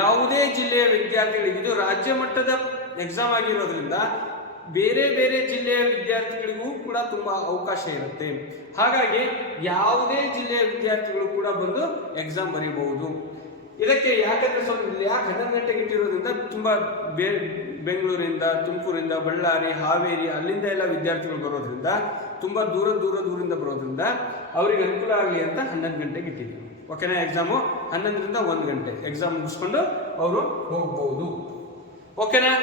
ಯಾವುದೇ ಜಿಲ್ಲೆಯ ವಿದ್ಯಾರ್ಥಿಗಳಿಗೆ, ಇದು ರಾಜ್ಯ ಮಟ್ಟದ ಎಕ್ಸಾಮ್ ಆಗಿರೋದ್ರಿಂದ ಬೇರೆ ಬೇರೆ ಜಿಲ್ಲೆಯ ವಿದ್ಯಾರ್ಥಿಗಳಿಗೂ ಕೂಡ ತುಂಬಾ ಅವಕಾಶ ಇರುತ್ತೆ. ಹಾಗಾಗಿ ಯಾವುದೇ ಜಿಲ್ಲೆಯ ವಿದ್ಯಾರ್ಥಿಗಳು ಕೂಡ ಬಂದು ಎಕ್ಸಾಮ್ ಬರೀಬಹುದು. ಇದಕ್ಕೆ ಯಾಕಂದ್ರೆ ಯಾಕೆ 11 ಗಂಟೆಗೆ ಇಟ್ಟಿರೋದ್ರಿಂದ ತುಂಬಾ ಬೆಂಗಳೂರಿಂದ, ತುಮಕೂರಿಂದ, ಬಳ್ಳಾರಿ, ಹಾವೇರಿ ಅಲ್ಲಿಂದ ಎಲ್ಲ ವಿದ್ಯಾರ್ಥಿಗಳು ಬರೋದ್ರಿಂದ, ತುಂಬಾ ದೂರದಿಂದ ಬರೋದ್ರಿಂದ ಅವರಿಗೆ ಅನುಕೂಲ ಆಗಲಿ ಅಂತ 11 ಗಂಟೆಗೆ ಇಟ್ಟಿದ್ದೀವಿ. ಓಕೆನಾ? ಎಕ್ಸಾಮು 11ರಿಂದ 1 ಗಂಟೆ ಎಕ್ಸಾಮ್ ಮುಗಿಸ್ಕೊಂಡು ಅವರು ಹೋಗ್ಬಹುದು. ಓಕೆನಾ?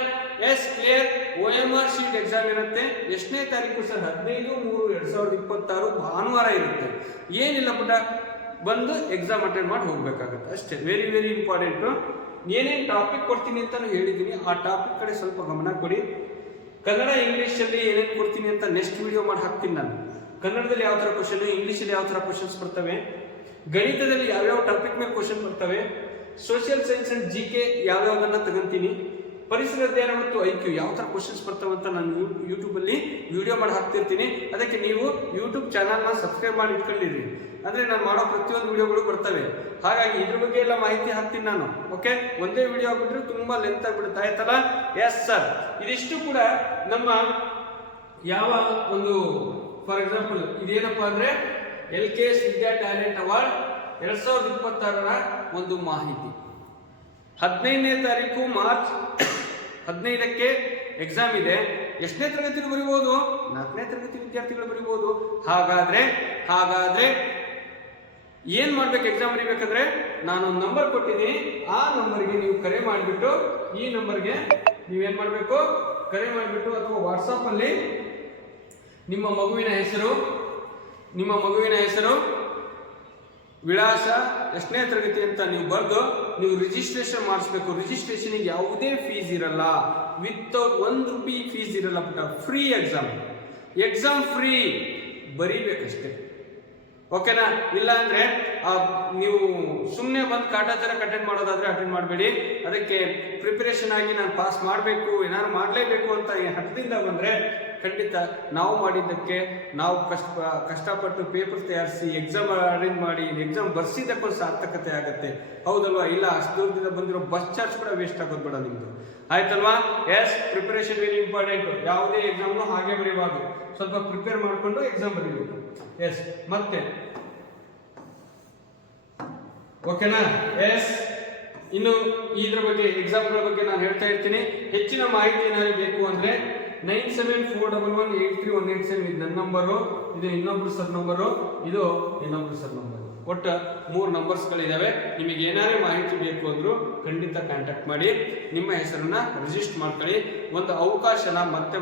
Yes clear. OMR sheet exam ಇರುತ್ತೆ. ಎಷ್ಟನೇ ತಾರೀಕು ಸರ್? 15/3/2026 ಭಾನುವಾರ ಇರುತ್ತೆ. ಏನಿಲ್ಲ ಪುಟ, ಬಂದು ಎಕ್ಸಾಮ್ ಅಟೆಂಡ್ ಮಾಡಿ ಹೋಗ್ಬೇಕಾಗತ್ತೆ ಅಷ್ಟೇ. Very very important. ಏನೇನು ಟಾಪಿಕ್ ಕೊಡ್ತೀನಿ ಅಂತ ಹೇಳಿದ್ದೀನಿ, ಆ ಟಾಪಿಕ್ ಕಡೆ ಸ್ವಲ್ಪ ಗಮನ ಕೊಡಿ. ಕನ್ನಡ ಇಂಗ್ಲೀಷಲ್ಲಿ ಏನೇನು ಕೊಡ್ತೀನಿ ಅಂತ ನೆಕ್ಸ್ಟ್ ವಿಡಿಯೋ ಮಾಡಿ ಹಾಕ್ತೀನಿ ನಾನು. ಕನ್ನಡದಲ್ಲಿ ಯಾವ ಥರ ಕ್ವಶನ್, ಇಂಗ್ಲೀಷಲ್ಲಿ ಯಾವ ಥರ ಕ್ವಶನ್ಸ್ ಬರ್ತವೆ, ಗಣಿತದಲ್ಲಿ ಯಾವ್ಯಾವ ಟಾಪಿಕ್ ಮೇಲೆ ಕ್ವಶನ್ ಬರ್ತವೆ, ಸೋಷಿಯಲ್ ಸೈನ್ಸ್ ಅಂಡ್ GK ಯಾವ್ಯಾವದನ್ನ ತಗೊಂತೀನಿ, ಪರಿಸರ ಅಧ್ಯಯನ ಮತ್ತು IQ ಯಾವ ಥರ ಕ್ವಶನ್ಸ್ ಬರ್ತವೆ ಅಂತ ನಾನು ಯೂಟ್ಯೂಬಲ್ಲಿ ವಿಡಿಯೋ ಮಾಡಿ ಹಾಕ್ತಿರ್ತೀನಿ. ಅದಕ್ಕೆ ನೀವು ಯೂಟ್ಯೂಬ್ ಚಾನಲ್ನ ಸಬ್ಸ್ಕ್ರೈಬ್ ಮಾಡಿ ಇಟ್ಕೊಂಡಿರಿ, ಅಂದರೆ ನಾನು ಮಾಡೋ ಪ್ರತಿಯೊಂದು ವಿಡಿಯೋಗಳು ಬರ್ತವೆ. ಹಾಗಾಗಿ ಇದ್ರ ಬಗ್ಗೆ ಎಲ್ಲ ಮಾಹಿತಿ ಹಾಕ್ತೀನಿ ನಾನು. ಓಕೆ? ಒಂದೇ ವಿಡಿಯೋ ಆಗ್ಬಿಟ್ರೆ ತುಂಬಾ ಲೆಂತ್ ಆಗ್ಬಿಡುತ್ತೆ, ಆಯ್ತಲ್ಲ? Yes sir. ಇದಿಷ್ಟು ಕೂಡ ನಮ್ಮ ಯಾವ ಒಂದು, ಫಾರ್ ಎಕ್ಸಾಂಪಲ್ ಇದೇನಪ್ಪ ಅಂದ್ರೆ LKS ವಿದ್ಯಾ ಟ್ಯಾಲೆಂಟ್ ಅವಾರ್ಡ್ 2026ರ ಒಂದು ಮಾಹಿತಿ. 15ನೇ ತಾರೀಕು ಮಾರ್ಚ್ 15ಕ್ಕೆ ಎಕ್ಸಾಮ್ ಇದೆ. ಎಷ್ಟನೇ ತರಗತಿಗಳು ಬರೀಬಹುದು? 4ನೇ ತರಗತಿ ವಿದ್ಯಾರ್ಥಿಗಳು ಬರೀಬಹುದು. ಹಾಗಾದ್ರೆ ಏನ್ ಮಾಡ್ಬೇಕು? ಎಕ್ಸಾಮ್ ಬರೀಬೇಕಂದ್ರೆ ನಾನೊಂದು ನಂಬರ್ ಕೊಟ್ಟಿದ್ದೀನಿ, ಆ ನಂಬರ್ಗೆ ನೀವು ಕರೆ ಮಾಡಿಬಿಟ್ಟು, ಈ ನಂಬರ್ಗೆ ನೀವೇನ್ ಮಾಡ್ಬೇಕು? ಕರೆ ಮಾಡಿಬಿಟ್ಟು ಅಥವಾ ವಾಟ್ಸಾಪ್ ಅಲ್ಲಿ ನಿಮ್ಮ ಮಗುವಿನ ಹೆಸರು, ವಿಳಾಸ, ಎಷ್ಟನೇ ತರಗತಿ ಅಂತ ನೀವು ಬರೆದು ನೀವು ರಿಜಿಸ್ಟ್ರೇಷನ್ ಮಾಡಿಸ್ಬೇಕು. ರಿಜಿಸ್ಟ್ರೇಷನ್ಗೆ ಯಾವುದೇ ಫೀಸ್ ಇರಲ್ಲ, ವಿತೌಟ್ ₹1 ಫೀಸ್ ಇರಲ್ಲ ಪುಟ್ಟ. ಫ್ರೀ ಎಕ್ಸಾಮ್ ಫ್ರೀ, ಬರೀಬೇಕಷ್ಟೇ. ಓಕೆನಾ? ಇಲ್ಲ ಅಂದ್ರೆ ನೀವು ಸುಮ್ಮನೆ ಬಂದು ಕಾಟಾಚಾರ ಅಟೆಂಡ್ ಮಾಡೋದಾದ್ರೆ ಅಟೆಂಡ್ ಮಾಡಬೇಡಿ. ಅದಕ್ಕೆ ಪ್ರಿಪರೇಷನ್ ಆಗಿ ನಾನು ಪಾಸ್ ಮಾಡಬೇಕು, ಏನಾದ್ರು ಮಾಡಲೇಬೇಕು ಅಂತ ಹಠದಿಂದ ಬಂದ್ರೆ ಖಂಡಿತ ನಾವು ಮಾಡಿದ್ದಕ್ಕೆ, ನಾವು ಕಷ್ಟಪಟ್ಟು ಪೇಪರ್ ತಯಾರಿಸಿ ಎಕ್ಸಾಮ್ ಅರೇಂಜ್ ಮಾಡಿ ಎಕ್ಸಾಮ್ ಬರ್ಸಿದ್ದಕ್ಕೊಂದು ಸಾರ್ಥಕತೆ ಆಗುತ್ತೆ. ಹೌದಲ್ವಾ? ಇಲ್ಲ ಅಷ್ಟು ದೂರದಿಂದ ಬಂದಿರೋ ಬಸ್ ಚಾರ್ಜ್ ಕೂಡ ವೇಸ್ಟ್ ಆಗೋದು ಬೇಡ ನಿಮ್ದು. ಆಯ್ತಲ್ವಾ? Yes, preparation very important. ಯಾವುದೇ ಎಕ್ಸಾಮ್ನು ಹಾಗೆ ಬರೀಬಾರ್ದು, ಸ್ವಲ್ಪ ಪ್ರಿಪೇರ್ ಮಾಡಿಕೊಂಡು ಎಕ್ಸಾಮ್ ಬರೀಬೇಕು. ಎಸ್, ಮತ್ತೆ ಓಕೆನಾ? ಎಸ್, ಇನ್ನು ಇದ್ರ ಬಗ್ಗೆ ಎಕ್ಸಾಮ್ಗಳ ಬಗ್ಗೆ ನಾನು ಹೇಳ್ತಾ ಇರ್ತೀನಿ. ಹೆಚ್ಚಿನ ಮಾಹಿತಿ ಏನಾದ್ರು ಬೇಕು ಅಂದ್ರೆ 9741183187 ಇದು ನನ್ನ ನಂಬರು, ಇದು ಇನ್ನೊಬ್ರು ಸರ್ ನಂಬರು, ಇದು ಇನ್ನೊಬ್ರು ಸರ್ ನಂಬರು. ಒಟ್ಟು 3 ನಂಬರ್ಸ್ಗಳಿದ್ದಾವೆ. ನಿಮಗೆ ಏನಾದ್ರು ಮಾಹಿತಿ ಬೇಕು ಅಂದ್ರೂ ಖಂಡಿತ ಕಾಂಟ್ಯಾಕ್ಟ್ ಮಾಡಿ, ನಿಮ್ಮ ಹೆಸರನ್ನ ರಿಜಿಸ್ಟರ್ ಮಾಡ್ಕೊಳ್ಳಿ. ಒಂದು ಅವಕಾಶನ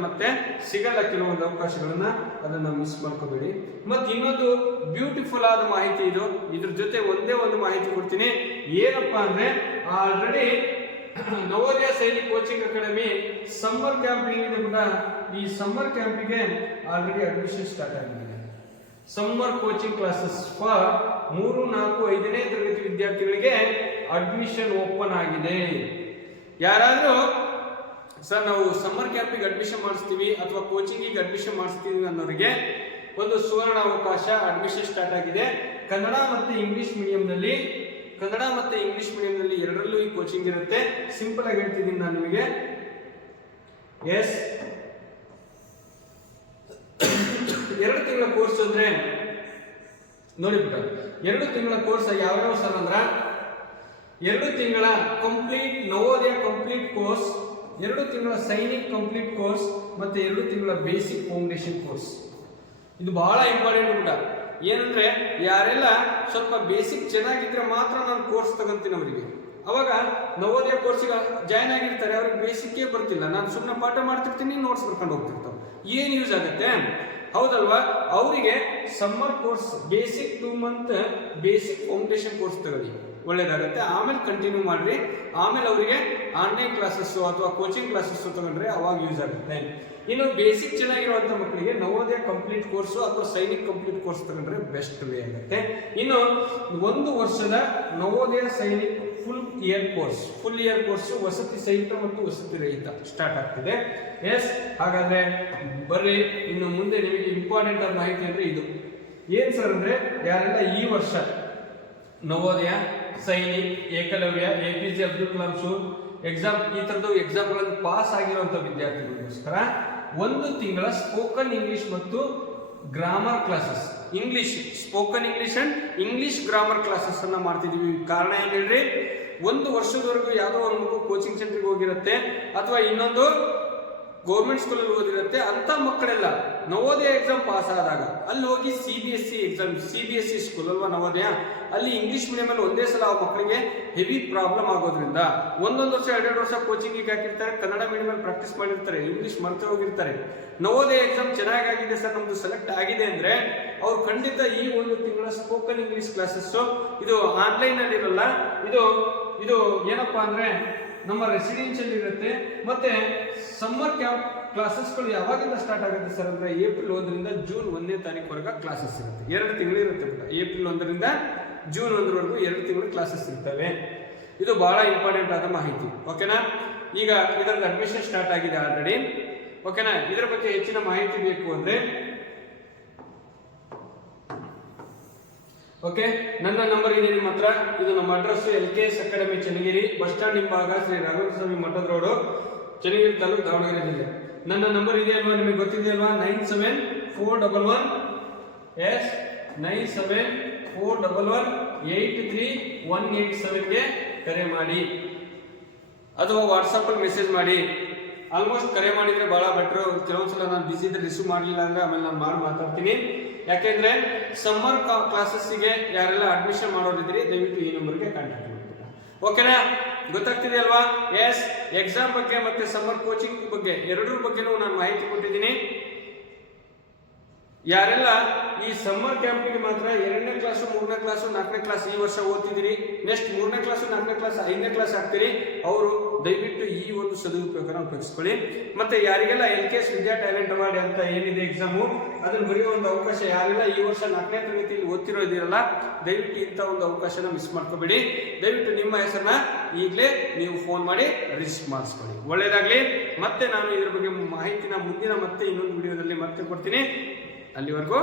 ಮತ್ತೆ ಸಿಗಲ್ಲ, ಕೆಲವೊಂದು ಅವಕಾಶಗಳನ್ನ, ಅದನ್ನ ಮಿಸ್ ಮಾಡ್ಕೋಬೇಡಿ. ಮತ್ತೆ ಇನ್ನೊಂದು ಬ್ಯೂಟಿಫುಲ್ ಆದ ಮಾಹಿತಿ ಇದು, ಇದ್ರ ಜೊತೆ ಒಂದೇ ಒಂದು ಮಾಹಿತಿ ಕೊಡ್ತೀನಿ. ಏನಪ್ಪಾ ಅಂದ್ರೆ, already Navodaya Sainik coaching academy summer camp ಏನಿದೆ ಕೂಡ, ಈ ಸಮ್ಮರ್ ಕ್ಯಾಂಪಿಗೆ ಆಲ್ರೆಡಿ ಅಡ್ಮಿಷನ್ ಸ್ಟಾರ್ಟ್ ಆಗಿದೆ. ಸಮ್ಮರ್ ಕೋಚಿಂಗ್ ಕ್ಲಾಸಸ್ ಫಾರ್ 3, 4, 5ನೇ ತರಗತಿ ವಿದ್ಯಾರ್ಥಿಗಳಿಗೆ ಅಡ್ಮಿಷನ್ ಓಪನ್ ಆಗಿದೆ. ಯಾರಾದ್ರೂ ಸರ್ ನಾವು ಸಮ್ಮರ್ ಕ್ಯಾಂಪಿಗೆ ಅಡ್ಮಿಷನ್ ಮಾಡಿಸ್ತೀವಿ ಅಥವಾ ಕೋಚಿಂಗಿಗೆ ಅಡ್ಮಿಷನ್ ಮಾಡಿಸ್ತೀವಿ ಅನ್ನೋರಿಗೆ ಒಂದು ಸುವರ್ಣ ಅವಕಾಶ. ಅಡ್ಮಿಷನ್ ಸ್ಟಾರ್ಟ್ ಆಗಿದೆ. ಕನ್ನಡ ಮತ್ತು ಇಂಗ್ಲಿಷ್ ಮೀಡಿಯಂನಲ್ಲಿ ಎರಡರಲ್ಲೂ ಈ ಕೋಚಿಂಗ್ ಇರುತ್ತೆ. ಸಿಂಪಲ್ ಆಗಿ ಹೇಳ್ತಿದ್ದೀನಿ ನಾನು ನಿಮಗೆ. ಎಸ್, 2 ತಿಂಗಳ ಕೋರ್ಸ್ ಅಂದ್ರೆ ನೋಡಿ ಬಿಟ್ಟು, 2 ತಿಂಗಳ ಕೋರ್ಸ್ ಯಾವ್ಯಾವ ಸರ್ ಅಂದ್ರ, 2 ತಿಂಗಳ ಕಂಪ್ಲೀಟ್ ನವೋದಯ ಕಂಪ್ಲೀಟ್ ಕೋರ್ಸ್, 2 ತಿಂಗಳ ಸೈನಿಕ್ ಕಂಪ್ಲೀಟ್ ಕೋರ್ಸ್, ಮತ್ತೆ 2 ತಿಂಗಳ ಬೇಸಿಕ್ ಫೌಂಡೇಶನ್ ಕೋರ್ಸ್. ಇದು ಬಹಳ ಇಂಪಾರ್ಟೆಂಟ್ ಬಿಟ್ಟ. ಏನಂದ್ರೆ ಯಾರೆಲ್ಲ ಸ್ವಲ್ಪ ಬೇಸಿಕ್ ಚೆನ್ನಾಗಿದ್ರೆ ಮಾತ್ರ ನಾನು ಕೋರ್ಸ್ ತಗೊಂತೀನಿ ಅವರಿಗೆ. ಅವಾಗ ನವೋದಯ ಕೋರ್ಸಿಗೆ ಜಾಯ್ನ್ ಆಗಿರ್ತಾರೆ, ಅವ್ರಿಗೆ ಬೇಸಿಕ್ಕೇ ಬರ್ತಿಲ್ಲ, ನಾನು ಸುಮ್ಮನೆ ಪಾಠ ಮಾಡ್ತಿರ್ತೀನಿ, ನೋಟ್ಸ್ ಬರ್ಕೊಂಡು ಹೋಗ್ತಿರ್ತಾವೆ, ಏನ್ ಯೂಸ್ ಆಗುತ್ತೆ? ಹೌದಲ್ವಾ? ಅವರಿಗೆ summer course basic 2 month basic foundation course ತಗೊಳ್ಳಿ, ಒಳ್ಳೇದಾಗುತ್ತೆ. ಆಮೇಲೆ ಕಂಟಿನ್ಯೂ ಮಾಡ್ರಿ. ಆಮೇಲೆ ಅವರಿಗೆ ಆನ್ಲೈನ್ ಕ್ಲಾಸಸ್ ಅಥವಾ ಕೋಚಿಂಗ್ ಕ್ಲಾಸಸ್ ತಗೊಂಡ್ರೆ ಅವಾಗ ಯೂಸ್ ಆಗುತ್ತೆ. ಇನ್ನು ಬೇಸಿಕ್ ಚೆನ್ನಾಗಿರುವಂತ ಮಕ್ಕಳಿಗೆ ನವೋದಯ ಕಂಪ್ಲೀಟ್ ಕೋರ್ಸ್ ಅಥವಾ ಸೈನಿಕ್ ಕಂಪ್ಲೀಟ್ ಕೋರ್ಸ್ ತಗೊಂಡ್ರೆ ಬೆಸ್ಟ್ ವೇ ಆಗುತ್ತೆ. ಇನ್ನು 1 ವರ್ಷದ Navodaya Sainik full year course ವಸತಿ ಸಹಿತ ಮತ್ತು ವಸತಿ ರಹಿತ ಸ್ಟಾರ್ಟ್ ಆಗ್ತಿದೆ. ಎಸ್, ಹಾಗಾದ್ರೆ ಬರ್ರಿ, ಇನ್ನು ಮುಂದೆ ನಿಮಗೆ ಇಂಪಾರ್ಟೆಂಟ್ ಆದ ಮಾಹಿತಿ ಅಂದ್ರೆ ಇದು ಏನ್ ಸರ್ ಅಂದ್ರೆ, ಯಾರೆಲ್ಲ ಈ ವರ್ಷ ನವೋದಯ, ಸೈನಿಕ್, ಏಕಲವ್ಯ, APJ ಅಬ್ದುಲ್ ಕಲಾಂ ಎಕ್ಸಾಮ್, ಈ ತರದ್ದು ಎಕ್ಸಾಮ್ಗಳನ್ನು ಪಾಸ್ ಆಗಿರುವಂತ ವಿದ್ಯಾರ್ಥಿಗಳಿಗೋಸ್ಕರ 1 ತಿಂಗಳ ಸ್ಪೋಕನ್ ಇಂಗ್ಲಿಷ್ ಮತ್ತು grammar classes, spoken English and English grammar classes ಅನ್ನ ಮಾಡ್ತಿದೀವಿ. ಕಾರಣ ಏನ್ ಹೇಳ್ರಿ, 1 ವರ್ಷದವರೆಗೂ ಯಾವುದೋ ಒಂದು ಕೋಚಿಂಗ್ ಸೆಂಟರ್ಗೆ ಹೋಗಿರುತ್ತೆ ಅಥವಾ ಇನ್ನೊಂದು ಗೌರ್ಮೆಂಟ್ ಸ್ಕೂಲಲ್ಲಿ ಓದಿರುತ್ತೆ. ಅಂತ ಮಕ್ಕಳೆಲ್ಲ ನವೋದಯ ಎಕ್ಸಾಮ್ ಪಾಸ್ ಆದಾಗ ಅಲ್ಲಿ ಹೋಗಿ CBSE ಎಕ್ಸಾಮ್, CBSE ಸ್ಕೂಲ್ ಅಲ್ವಾ ನವೋದಯ, ಅಲ್ಲಿ ಇಂಗ್ಲಿಷ್ ಮೀಡಿಯಂ ಅಲ್ಲಿ ಒಂದೇ ಸಲ ಆ ಮಕ್ಕಳಿಗೆ ಹೆವಿ ಪ್ರಾಬ್ಲಮ್ ಆಗೋದ್ರಿಂದ 1 ವರ್ಷ 2 ವರ್ಷ ಕೋಚಿಂಗಿಗೆ ಹಾಕಿರ್ತಾರೆ, ಕನ್ನಡ ಮೀಡಿಯಂ ಅಲ್ಲಿ ಪ್ರಾಕ್ಟೀಸ್ ಮಾಡಿರ್ತಾರೆ, ಇಂಗ್ಲಿಷ್ ಮರ್ತೆ ಹೋಗಿರ್ತಾರೆ. ನವೋದಯ ಎಕ್ಸಾಮ್ ಚೆನ್ನಾಗಿದೆ ಸರ್, ನಮ್ದು ಸೆಲೆಕ್ಟ್ ಆಗಿದೆ ಅಂದ್ರೆ ಅವ್ರು ಖಂಡಿತ ಈ 1 ತಿಂಗಳ ಸ್ಪೋಕನ್ ಇಂಗ್ಲಿಷ್ ಕ್ಲಾಸಸ್, ಇದು ಆನ್ಲೈನ್ ಅಲ್ಲಿ ಇರಲ್ಲ, ಇದು ಏನಪ್ಪಾ ಅಂದ್ರೆ ನಮ್ಮ ರೆಸಿಡೆನ್ಷಿಯಲ್ ಇರುತ್ತೆ. ಮತ್ತೆ ಸಮ್ಮರ್ ಕ್ಯಾಂಪ್ ಕ್ಲಾಸಸ್ಗಳು ಯಾವಾಗಿಂದ ಸ್ಟಾರ್ಟ್ ಆಗುತ್ತೆ ಸರ್ ಅಂದ್ರೆ, ಏಪ್ರಿಲ್ 1ರಿಂದ ಜೂನ್ 1ನೇ ತಾರೀಕುವರೆಗೆ ಕ್ಲಾಸಸ್ ಇರುತ್ತೆ. 2 ತಿಂಗಳು ಇರುತ್ತೆ. ಏಪ್ರಿಲ್ 1ರಿಂದ ಜೂನ್ 1ರವರೆಗೂ 2 ತಿಂಗಳು ಕ್ಲಾಸಸ್ ಇರ್ತವೆ. ಇದು ಬಹಳ ಇಂಪಾರ್ಟೆಂಟ್ ಆದ ಮಾಹಿತಿ. ಓಕೆನಾ? ಈಗ ಇದರದ ಅಡ್ಮಿಷನ್ ಸ್ಟಾರ್ಟ್ ಆಗಿದೆ ಆಲ್ರೆಡಿ. ಓಕೆನಾ? ಇದರ ಬಗ್ಗೆ ಹೆಚ್ಚಿನ ಮಾಹಿತಿ ಬೇಕು ಅಂದ್ರೆ ಓಕೆ, ನನ್ನ ನಂಬರ್ ಇದೆ ನಿಮ್ಮ ಹತ್ರ. ಇದು ನಮ್ಮ address LKS academy Channagiri, bus stand ಹಿಂಭಾಗ, ಶ್ರೀ ರಾಘವೇಂದ್ರ ಸ್ವಾಮಿ ಮಠದ ರೋಡು, ಚನ್ನಗಿರಿ ತಾಲೂಕು, ದಾವಣಗೆರೆ ಜಿಲ್ಲೆ. ನನ್ನ ನಂಬರ್ ಇದೆ ಅಲ್ವಾ, ನಿಮಗೆ ಗೊತ್ತಿದೆ ಅಲ್ವಾ, 9741831837ಗೆ ಕರೆ ಮಾಡಿ ಅಥವಾ ವಾಟ್ಸಪ್ ಅಲ್ಲಿ ಮೆಸೇಜ್ ಮಾಡಿ. ಆಲ್ಮೋಸ್ಟ್ ಕರೆ ಮಾಡಿದ್ರೆ ಬಹಳ ಬೆಟರ್. ಕೆಲವೊಂದ್ಸಲ ನಾನು ಬಿಸಿ ಇದ್ರೆ ರಿಸೀವ್ ಮಾಡಲಿಲ್ಲ ಅಂದ್ರೆ ಆಮೇಲೆ ನಾನು ಮಾತಾಡ್ತೀನಿ. ಯಾಕೆಂದ್ರೆ ಸಮ್ಮರ್ ಕ್ಲಾಸಸ್ಸಿಗೆ ಯಾರೆಲ್ಲ ಅಡ್ಮಿಷನ್ ಮಾಡೋರಿದ್ರಿ ದಯವಿಟ್ಟು ಈ ನಂಬರ್ಗೆ ಕಾಂಟ್ಯಾಕ್ಟ್ ಮಾಡ್ತೀರಾ. ಓಕೆನಾ? ಗೊತ್ತಾಗ್ತಿದೆ ಅಲ್ವಾ? ಎಸ್, ಎಕ್ಸಾಮ್ ಬಗ್ಗೆ ಮತ್ತೆ ಸಮ್ಮರ್ ಕೋಚಿಂಗ್ ಬಗ್ಗೆ ಎರಡರ ಬಗ್ಗೆನೂ ನಾನು ಮಾಹಿತಿ ಕೊಟ್ಟಿದ್ದೀನಿ. ಯಾರೆಲ್ಲ ಈ ಸಮ್ಮರ್ ಕ್ಯಾಂಪಿಗೆ ಮಾತ್ರ 2ನೇ ಕ್ಲಾಸು 3ನೇ ಕ್ಲಾಸು 4ನೇ ಕ್ಲಾಸ್ ಈ ವರ್ಷ ಓದ್ತಿದ್ದೀರಿ, ನೆಕ್ಸ್ಟ್ 3ನೇ ಕ್ಲಾಸು 4ನೇ ಕ್ಲಾಸ್ 5ನೇ ಕ್ಲಾಸ್ ಆಗ್ತೀರಿ, ಅವರು ದಯವಿಟ್ಟು ಈ ಒಂದು ಸದುಪಯೋಗನ ಉಪಯೋಗಿಸ್ಕೊಳ್ಳಿ. ಮತ್ತೆ ಯಾರಿಗೆಲ್ಲ LKS ವಿದ್ಯಾ ಟ್ಯಾಲೆಂಟ್ ಅವಾರ್ಡ್ ಅಂತ ಏನಿದೆ ಎಕ್ಸಾಮು, ಅದನ್ನು ಬರೆಯೋ ಒಂದು ಅವಕಾಶ ಯಾರೆಲ್ಲ ಈ ವರ್ಷ 4ನೇ ತರಗತಿಯಲ್ಲಿ ಓದ್ತಿರೋ ಇದೀರಲ್ಲ, ದಯವಿಟ್ಟು ಇಂಥ ಒಂದು ಅವಕಾಶನ ಮಿಸ್ ಮಾಡ್ಕೋಬೇಡಿ. ದಯವಿಟ್ಟು ನಿಮ್ಮ ಹೆಸರನ್ನ ಈಗಲೇ ನೀವು ಫೋನ್ ಮಾಡಿ ರಿಜಿಸ್ಟರ್ ಮಾಡಿಸ್ಕೊಳ್ಳಿ. ಒಳ್ಳೇದಾಗ್ಲಿ. ಮತ್ತೆ ನಾನು ಇದ್ರ ಬಗ್ಗೆ ಮಾಹಿತಿನ ಮುಂದಿನ ಮತ್ತೆ ಇನ್ನೊಂದು ವಿಡಿಯೋದಲ್ಲಿ ಮತ್ತೆ ಕೊಡ್ತೀನಿ. ಅಲ್ಲಿವರೆಗೂ